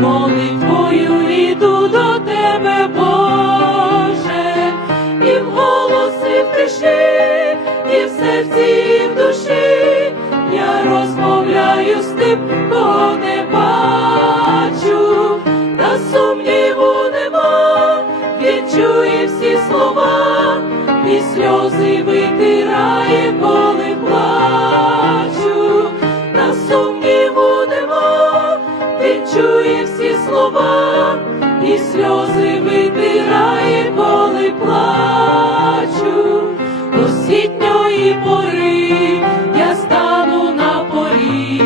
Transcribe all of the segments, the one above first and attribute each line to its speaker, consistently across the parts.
Speaker 1: молитвою іду до тебе, Боже, і в голоси в криші, і в серці, і в душі, я розмовляю з тим, кого не бачу, та сумніву нема, відчує всі слова, і сльози витирає. Пори я стану на порі.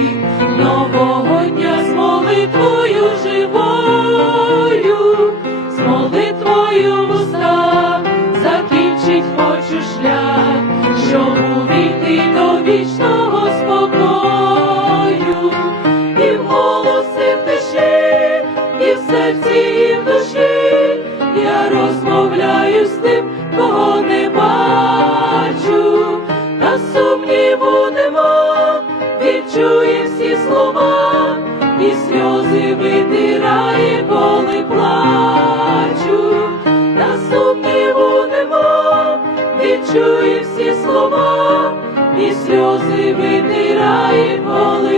Speaker 1: Нового дня з живою, з молитвою в закінчить хочу шлях, щоб увійти до вічного спокою, і в голоси в тиші, і в серці, і в душі я розмовляю з тим, кого не відчує всі слова, і сльози витирає, коли плачу, та сумніву нема, відчує всі слова, і сльози витирає, коли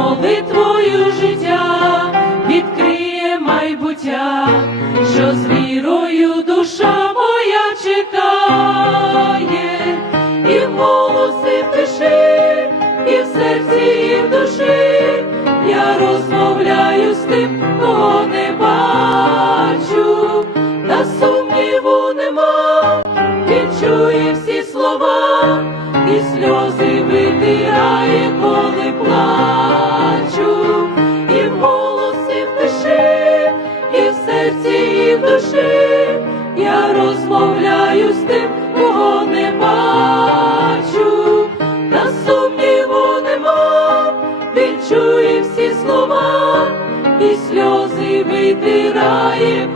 Speaker 1: молитвою життя відкриє майбуття, що з вірою душа моя чекає, і в голоси в і в серці, і в душі. Я розмовляю з тим, кого не бачу, та сумніву нема, він чує всі слова, і сльози і сльози витирає.